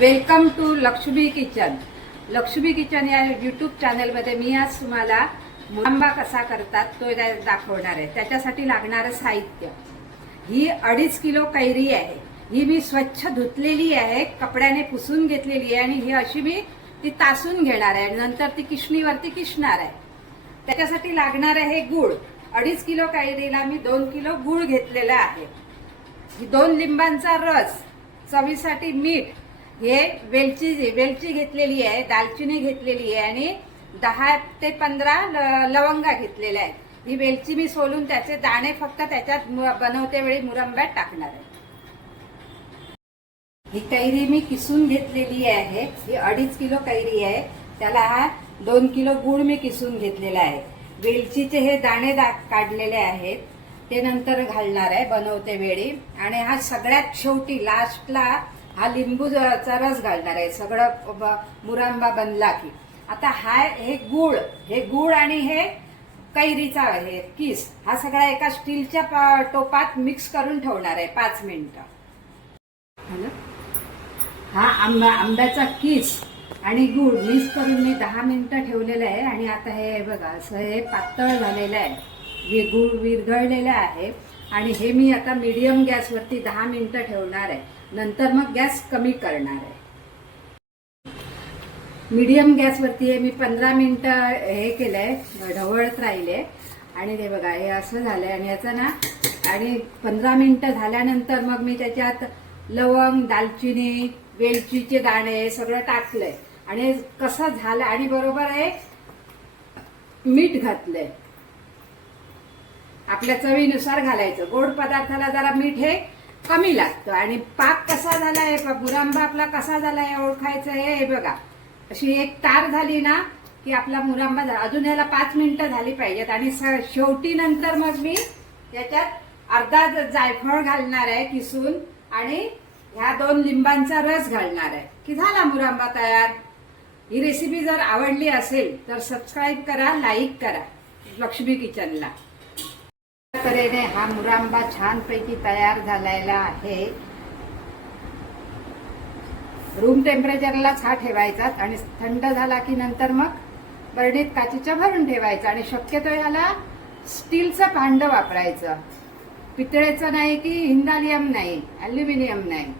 Welcome to Lakshmi kitchen. Lakshmi kitchen या YouTube चॅनलमध्ये मी आज तुम्हाला मुरंबा कसा करतात तो दाखवणार आहे. त्याच्यासाठी लागणारं साहित्य, ही 2.5 किलो कैरी आहे. ही मी स्वच्छ धुतलेली आहे, कपड्याने पुसून घेतलेली आहे आणि ही अशी मी ती तासून घेणार आहे. नंतर ती किशणीवरती किसणार आहे. त्याच्यासाठी लागणार आहे गूळ. 2.5 किलो कैरीला मी 2 किलो गूळ घेतलेला आहे. 2 लिंबांचा रस, चवीसाठी मीठ, हे वेलची घेतलेली आहे, दालचिनी घेतलेली आहे आणि 10 ते 15 लवंगा घेतलेल्या आहेत. ही वेलची मी सोलून त्याचे दाणे फक्त त्याच्यात बनवते वेळी मुरंब्यात टाकणार आहे. ही कैरी मी किसून घेतलेली आहे. ही 2.5 किलो कैरी आहे. त्याला हा 2 किलो गूळ मी किसून घेतलेला आहे. वेलचीचे हे दाणे काढलेले आहेत, ते नंतर घालणार आहे बनवते वेळी. आणि हा सगळ्यात शेवटी लास्टला हा लिंबूचा रस घालणार आहे, सगळं मुरंबा बनला की. आता हे गूळ आणि हे कैरीचा हे किस, हा सगळा एका स्टीलच्या टोपात मिक्स करून ठेवणार आहे 5 मिनिटं. हा आंब्याचा किस आणि गूळ मिक्स करून मी 10 मिनिटं ठेवलेलं आहे. आणि आता हे बघा असं हे पातळ झालेलं आहे, गूळ विरघळलेलं आहे. आणि हे मी आता मीडियम गॅसवरती 10 मिनिटं ठेवणार आहे. नंतर मग गॅस कमी करणार आहे. मीडियम गॅसवरती हे मी 15 मिनिटं हे केलंय, ढवळत राहिले. आणि ते बघा हे असं झालंय. आणि याचं ना, आणि 15 मिनिटं झाल्यानंतर मग मी त्याच्यात लवंग, दालचिनी, वेलचीचे दाणे सगळं टाकलंय. आणि कसं झालं, आणि बरोबर आहे मीठ घातलंय, आपल्या चवीनुसार घालायचं. गोड पदार्थाला जरा मीठ हे कमी लागतं. आणि पाक कसा झालाय, मुरंबा आपला कसा झालाय ओळखायचं हे बघा. अशी एक तार झाली ना की आपला मुरंबा झाला. अजून ह्याला 5 मिनिटं झाली पाहिजेत. आणि शेवटी नंतर मग मी याच्यात अर्धा जायफळ घालणार आहे किसून, आणि ह्या 2 लिंबांचा रस घालणार आहे की झाला मुरंबा तयार. ही रेसिपी जर आवडली असेल तर सबस्क्राईब करा, लाईक करा लक्ष्मी किचनला. तऱ्हेने हा मुरंबा छानपैकी तयार झालेला आहे. रूम टेम्परेचरलाच हा ठेवायचा आणि थंड झाला की नंतर मग बरणीत काचेच्या भरून ठेवायचा. आणि शक्यतो याला स्टीलचं भांडं वापरायचं, पितळेचं नाही की हिंदालियम नाही, अल्युमिनियम नाही.